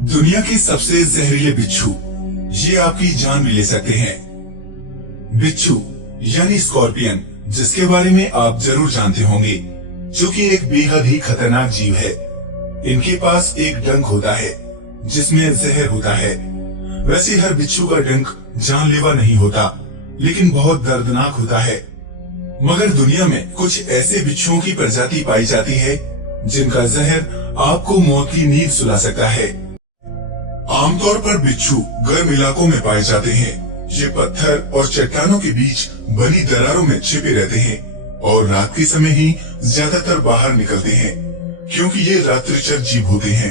दुनिया के सबसे जहरीले बिच्छू, ये आपकी जान भी ले सकते हैं। बिच्छू यानी स्कॉर्पियन, जिसके बारे में आप जरूर जानते होंगे, जो कि एक बेहद ही खतरनाक जीव है। इनके पास एक डंक होता है जिसमें जहर होता है। वैसे हर बिच्छू का डंक जानलेवा नहीं होता, लेकिन बहुत दर्दनाक होता है। मगर दुनिया में कुछ ऐसे बिच्छुओं की प्रजाति पाई जाती है जिनका जहर आपको मौत की नींद सुला सकता है। आमतौर पर बिच्छू गर्म इलाकों में पाए जाते हैं। ये पत्थर और चट्टानों के बीच बनी दरारों में छिपे रहते हैं और रात के समय ही ज्यादातर बाहर निकलते हैं, क्योंकि ये रात्रिचर जीव होते हैं।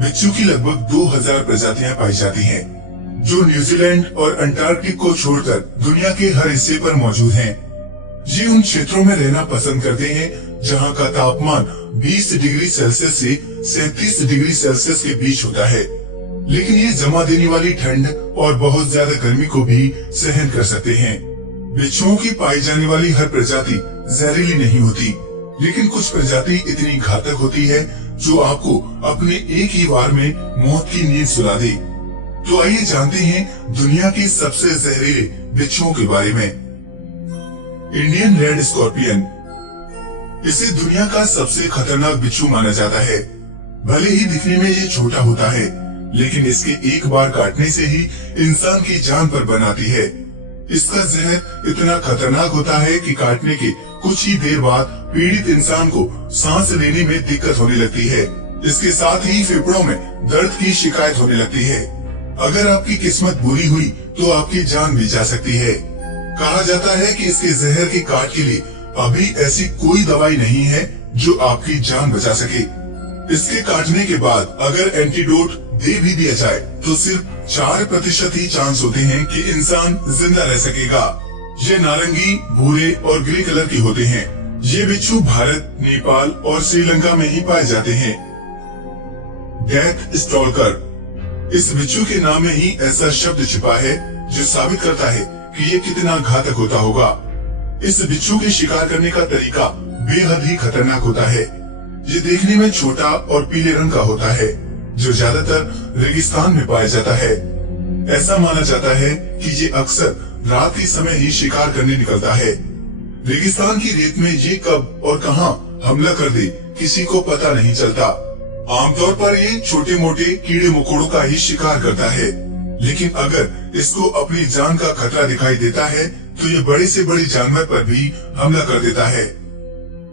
बिच्छू की लगभग 2000 प्रजातियां पाई जाती हैं, जो न्यूजीलैंड और अंटार्कटिक को छोड़कर दुनिया के हर हिस्से पर मौजूद हैं। ये उन क्षेत्रों में रहना पसंद करते हैं जहां का तापमान 20 डिग्री सेल्सियस से 37 डिग्री सेल्सियस के बीच होता है, लेकिन ये जमा देने वाली ठंड और बहुत ज्यादा गर्मी को भी सहन कर सकते हैं। बिच्छुओं की पाई जाने वाली हर प्रजाति जहरीली नहीं होती, लेकिन कुछ प्रजाति इतनी घातक होती है जो आपको अपने एक ही वार में मौत की नींद सुला दे। तो आइए जानते हैं दुनिया की सबसे जहरीले बिच्छुओं के बारे में। इंडियन रेड स्कॉर्पियन, इसे दुनिया का सबसे खतरनाक बिच्छू माना जाता है। भले ही दिखने में ये छोटा होता है, लेकिन इसके एक बार काटने से ही इंसान की जान पर बनाती है। इसका जहर इतना खतरनाक होता है कि काटने के कुछ ही देर बाद पीड़ित इंसान को सांस लेने में दिक्कत होने लगती है। इसके साथ ही फेफड़ों में दर्द की शिकायत होने लगती है। अगर आपकी किस्मत बुरी हुई तो आपकी जान भी जा सकती है। कहा जाता है कि इसके जहर के काट के लिए अभी ऐसी कोई दवाई नहीं है जो आपकी जान बचा सके। इसके काटने के बाद अगर एंटीडोट दे भी दिया जाए तो सिर्फ 4% ही चांस होते हैं कि इंसान जिंदा रह सकेगा। ये नारंगी, भूरे और ग्रे कलर के होते हैं। ये बिच्छू भारत, नेपाल और श्रीलंका में ही पाए जाते हैं। डेथ स्टॉल्कर, इस बिच्छू के नाम में ही ऐसा शब्द छिपा है जो साबित करता है कि ये कितना घातक होता होगा। इस बिच्छू के शिकार करने का तरीका बेहद ही खतरनाक होता है। ये देखने में छोटा और पीले रंग का होता है, जो ज्यादातर रेगिस्तान में पाया जाता है। ऐसा माना जाता है कि ये अक्सर रात के समय ही शिकार करने निकलता है। रेगिस्तान की रेत में ये कब और कहां हमला कर दे किसी को पता नहीं चलता। आमतौर पर ये छोटे मोटे कीड़े मकोड़ों का ही शिकार करता है, लेकिन अगर इसको अपनी जान का खतरा दिखाई देता है तो ये बड़े से बड़े जानवर पर भी हमला कर देता है।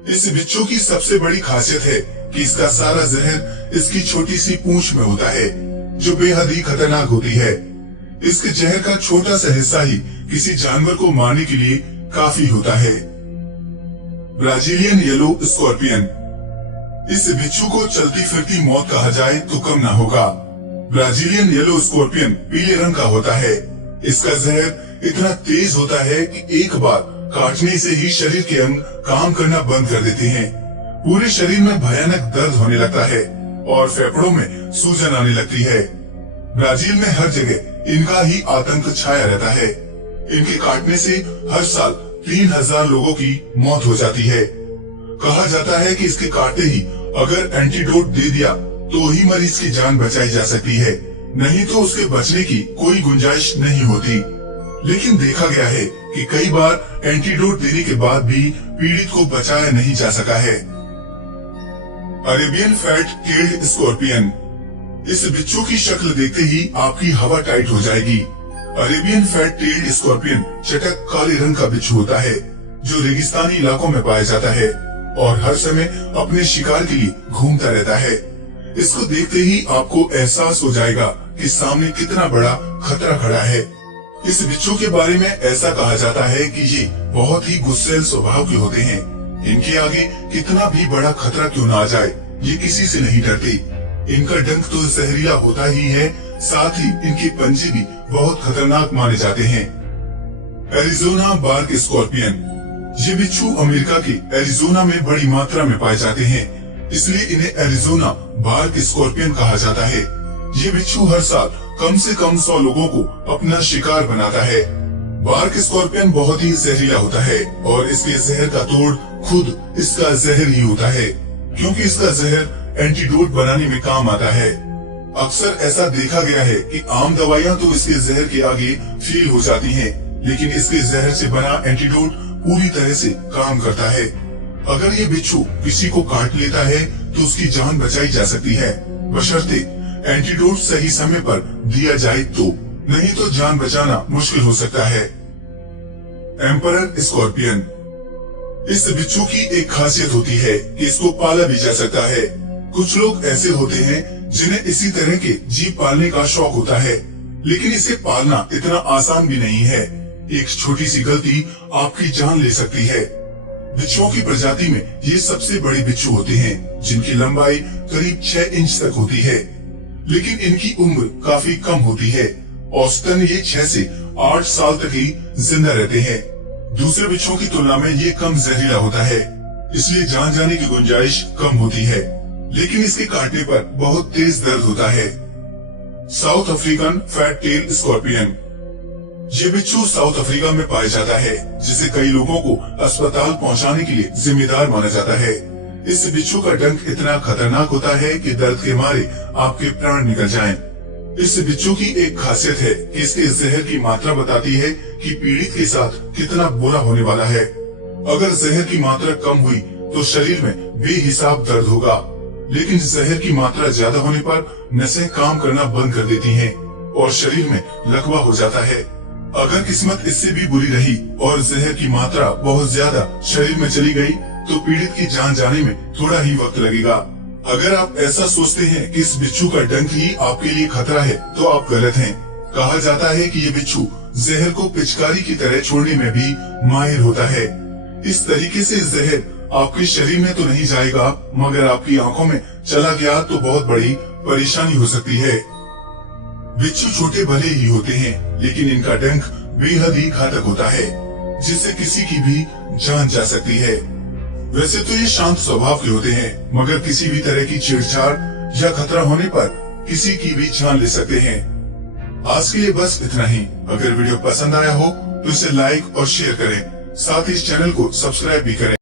इस बिच्छू की सबसे बड़ी खासियत है कि इसका सारा जहर इसकी छोटी सी पूंछ में होता है, जो बेहद ही खतरनाक होती है। इसके जहर का छोटा सा हिस्सा ही किसी जानवर को मारने के लिए काफी होता है। ब्राजीलियन येलो स्कॉर्पियन, इस बिच्छू को चलती फिरती मौत कहा जाए तो कम ना होगा। ब्राजीलियन येलो स्कॉर्पियन पीले रंग का होता है। इसका जहर इतना तेज होता है कि एक बार काटने से ही शरीर के अंग काम करना बंद कर देते हैं। पूरे शरीर में भयानक दर्द होने लगता है और फेफड़ों में सूजन आने लगती है। ब्राजील में हर जगह इनका ही आतंक छाया रहता है। इनके काटने से हर साल 3000 लोगों की मौत हो जाती है। कहा जाता है कि इसके काटते ही अगर एंटीडोट दे दिया तो ही मरीज की जान बचाई जा सकती है, नहीं तो उसके बचने की कोई गुंजाइश नहीं होती। लेकिन देखा गया है कि कई बार एंटीडोट देने के बाद भी पीड़ित को बचाया नहीं जा सका है। अरेबियन फैट टेल्ड स्कॉर्पियन, इस बिच्छू की शक्ल देखते ही आपकी हवा टाइट हो जाएगी। अरेबियन फैट टेल्ड स्कॉर्पियन चटक काले रंग का बिच्छू होता है, जो रेगिस्तानी इलाकों में पाया जाता है और हर समय अपने शिकार के लिए घूमता रहता है। इसको देखते ही आपको एहसास हो जाएगा कि सामने कितना बड़ा खतरा खड़ा है। इस बिच्छू के बारे में ऐसा कहा जाता है कि ये बहुत ही गुस्सैल स्वभाव के होते हैं। इनके आगे कितना भी बड़ा खतरा क्यों ना आ जाए, ये किसी से नहीं डरते। इनका डंक तो जहरीला होता ही है, साथ ही इनके पंजे भी बहुत खतरनाक माने जाते हैं। एरिजोना बार्क स्कॉर्पियन, ये बिच्छू अमेरिका के एरिजोना में बड़ी मात्रा में पाए जाते हैं, इसलिए इन्हें एरिजोना बार्क स्कॉर्पियन कहा जाता है। ये बिच्छू हर साल कम से कम 100 लोगों को अपना शिकार बनाता है। बार्क स्कॉर्पियन बहुत ही जहरीला होता है और इसके जहर का तोड़ खुद इसका जहर ही होता है, क्योंकि इसका जहर एंटीडोट बनाने में काम आता है। अक्सर ऐसा देखा गया है कि आम दवाइयां तो इसके जहर के आगे फेल हो जाती हैं, लेकिन इसके जहर से बना एंटीडोट पूरी तरह से काम करता है। अगर ये बिच्छू किसी को काट लेता है तो उसकी जान बचाई जा सकती है, बशर्ते एंटीडोट सही समय पर दिया जाए तो, नहीं तो जान बचाना मुश्किल हो सकता है। Emperor scorpion. इस बिच्छू की एक खासियत होती है कि इसको पाला भी जा सकता है। कुछ लोग ऐसे होते हैं जिन्हें इसी तरह के जीव पालने का शौक होता है, लेकिन इसे पालना इतना आसान भी नहीं है। एक छोटी सी गलती आपकी जान ले सकती है। बिच्छुओं की प्रजाति में ये सबसे बड़े बिच्छू होते हैं, जिनकी लंबाई करीब 6 इंच तक होती है, लेकिन इनकी उम्र काफी कम होती है। औसतन ये 6 से 8 साल तक ही जिंदा रहते हैं। दूसरे बिच्छुओं की तुलना में ये कम जहरीला होता है, इसलिए जान जाने की गुंजाइश कम होती है, लेकिन इसके काटने पर बहुत तेज दर्द होता है। South African fat tail scorpion. ये बिच्छू साउथ अफ्रीका में पाया जाता है, जिसे कई लोगों को अस्पताल पहुंचाने के लिए जिम्मेदार माना जाता है। इस बिच्छू का डंक इतना खतरनाक होता है कि दर्द के मारे आपके प्राण निकल जाएं। इस बिच्छू की एक खासियत है कि इसके जहर की मात्रा बताती है कि पीड़ित के साथ कितना बुरा होने वाला है। अगर जहर की मात्रा कम हुई तो शरीर में बेहिसाब दर्द होगा, लेकिन जहर की मात्रा ज्यादा होने पर नसें काम करना बंद कर देती हैं और शरीर में लकवा हो जाता है। अगर किस्मत इससे भी बुरी रही और जहर की मात्रा बहुत ज्यादा शरीर में चली गई तो पीड़ित की जान जाने में थोड़ा ही वक्त लगेगा। अगर आप ऐसा सोचते हैं कि इस बिच्छू का डंक ही आपके लिए खतरा है तो आप गलत हैं। कहा जाता है कि ये बिच्छू जहर को पिचकारी की तरह छोड़ने में भी माहिर होता है। इस तरीके से जहर आपके शरीर में तो नहीं जाएगा, मगर आपकी आंखों में चला गया तो बहुत बड़ी परेशानी हो सकती है। बिच्छू छोटे भले ही होते हैं, लेकिन इनका डंक बेहद ही घातक होता है, जिससे किसी की भी जान जा सकती है। वैसे तो ये शांत स्वभाव के होते हैं, मगर किसी भी तरह की छेड़छाड़ या खतरा होने पर किसी की भी जान ले सकते हैं। आज के लिए बस इतना ही। अगर वीडियो पसंद आया हो तो इसे लाइक और शेयर करें, साथ ही इस चैनल को सब्सक्राइब भी करें।